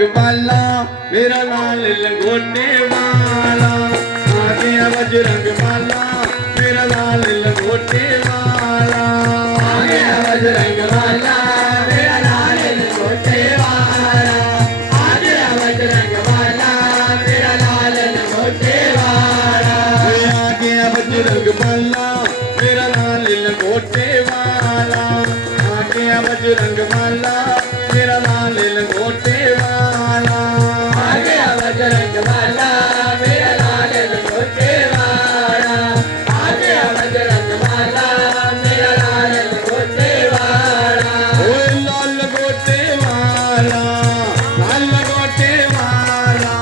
बजरंग बाला मेरा लाल लंगोटे वाला। आ गया बजरंग बाला मेरा लाल लंगोटे वाला। आ गया बजरंग बाला मेरा लाल लंगोटे वाला। आ गया बजरंग बाला मेरा लाल लंगोटे वाला। आ गया बजरंग बाला मेरा लाल लंगोटे वाला। आ गया बजरंग बाला मेरा लाल लंगोटे वाला। आ गया बजरंग बाला मेरा लाल लंगोटे वाला। आ गया बजरंग बाला मेरा लाल लंगोटे वाला। ओए लाल लंगोटे वाला लाल लंगोटे वाला।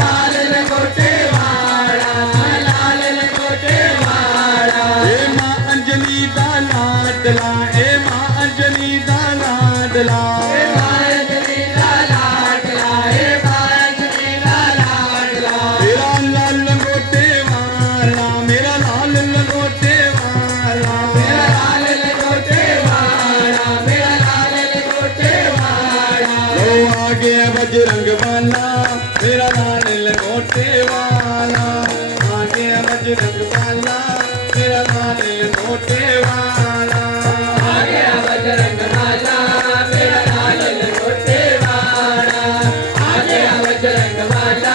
लाल लंगोटे वाला लाल लंगोटे वाला। ए मां अंजनी दा लाडला ए मां अंजनी दा लाडला। ए बांजनी दा लाडला ए बांजनी दा लाडला। मेरा लाल लंगोटे वाला मेरा लाल लंगोटे वाला। मेरा लाल लंगोटे वाला मेरा लाल लंगोटे वाला। लो आ गया बजरंग बाला मेरा लाल लंगोटे वाला। आ गया बजरंग बाला मेरा लाल लंगोटे वाला। आ गया बजरंग बाला मेरा लाल लंगोटे वाला। आ गया बजरंग बाला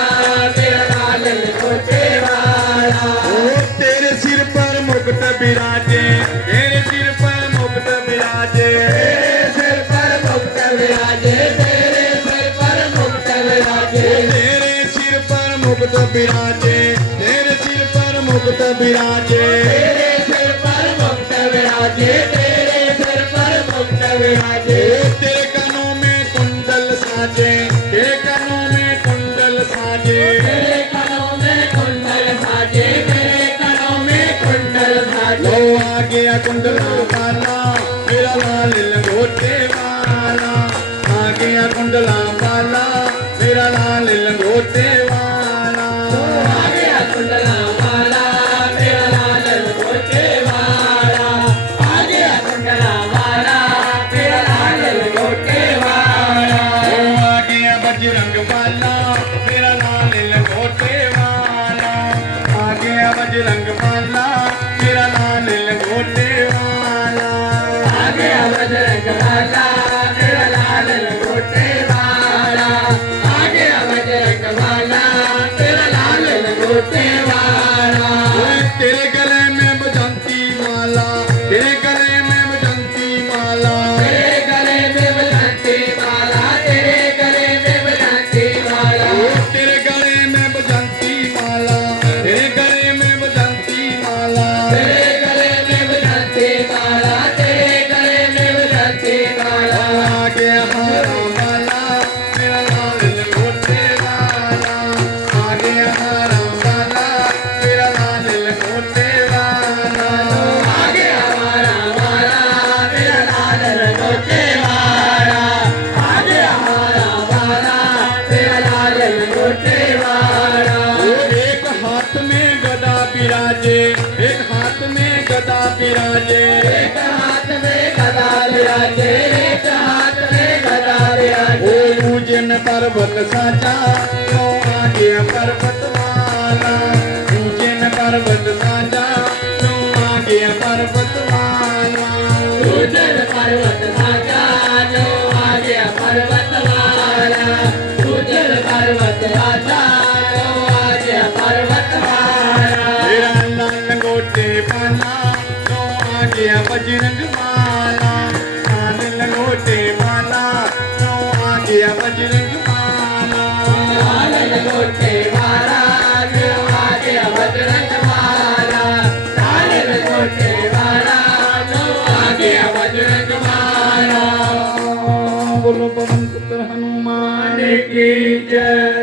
मेरा लाल लंगोटे वाला। ओ तेरे सिर पर मुकुट विराजे तेरे सिर पर मुकुट विराजे। तेरे सिर पर मुकुट विराजे तेरे सिर पर मुकुट विराजे। तेरे सिर पर मुकुट विराजे तेरे सिर पर मुकुट विराजे। तेरे सिर पर मुकुट विराजे तेरे सिर पर मुकुट विराजे। तेरे कानों में कुंडल साजे तेरे कानों में कुंडल साजे। तेरे कानों में कुंडल साजे तेरे कानों में कुंडल साजे। लो आ गया कुंडला वाला मेरा लाल लंगोटे वाला। आ गया कुंडला वाला मेरा लाल लंगोटे वाला। आ गया कुंडला वाला मेरा लाल लंगोटे वाला। आ गया कुंडला वाला मेरा लाल लंगोटे वाला। ओ आ गया बजरंग बाला मेरा लाल लंगोटे वाला। आ गया बजरंग बाला मेरा लाल लंगोटे वाला। आ गया बजरंग बाला मेरा लाल लंगोटे वाला। आ गया बजरंग बाला मेरा लाल लंगोटे वाला। ओए तेरे गले में बजंती माला तेरे गले में बजंती माला। तेरे गले में बजंती माला तेरे गले में बजंती माला। ओ तेरे गले में बजंती माला तेरे गले में बजंती माला। तेरे गले में बजंती माला तेरे गले में बजंती माला। आ गया हारा वाला मेरा लाल लंगोटे वाला। आ गया हारा वाला मेरा लाल लंगोटे वाला। आ गया हमारा वाला मेरा लाल लंगोटे वाला। आ गया हमारा वाला मेरा लाल लंगोटे वाला। ओ एक हाथ में गदा विराजे एक हाथ में गदा विराजे। एक हाथ में गदा विराजे एक हाथ में गदा विराजे। ओ पूजन पर्वत साजा तो आ गया पर्वत वाला। पूजन पर्वत साजा तो आ गया पर्वत वाला। पूजन पर्वत साजा जो आ गया पर्वत वाला। पूजन पर्वत साजा जो आ गया पर्वत वाला। मेरा लाल लंगोटे वाला तो आ गया बजरंग वाला। लाल लंगोटे वाला तो आ गया बजरंग वाला। लाल लंगोटे वाला जो आ गया बजरंग वाला। लाल लंगोटे वाला जो आ गया बजरंग वाला। बोलो पवन पुत्र हनुमान की जय।